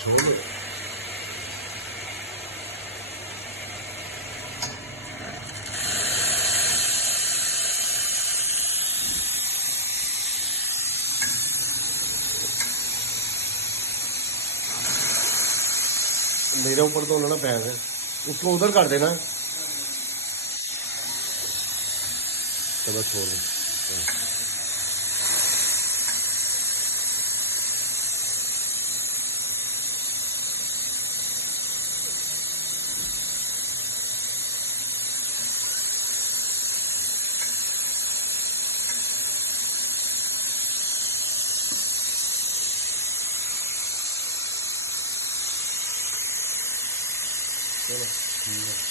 छोड़ दो। मेरे ऊपर तो ना पैर है, उसको उधर कर देना। तो बस छोड़ दो। चलो ठीक है।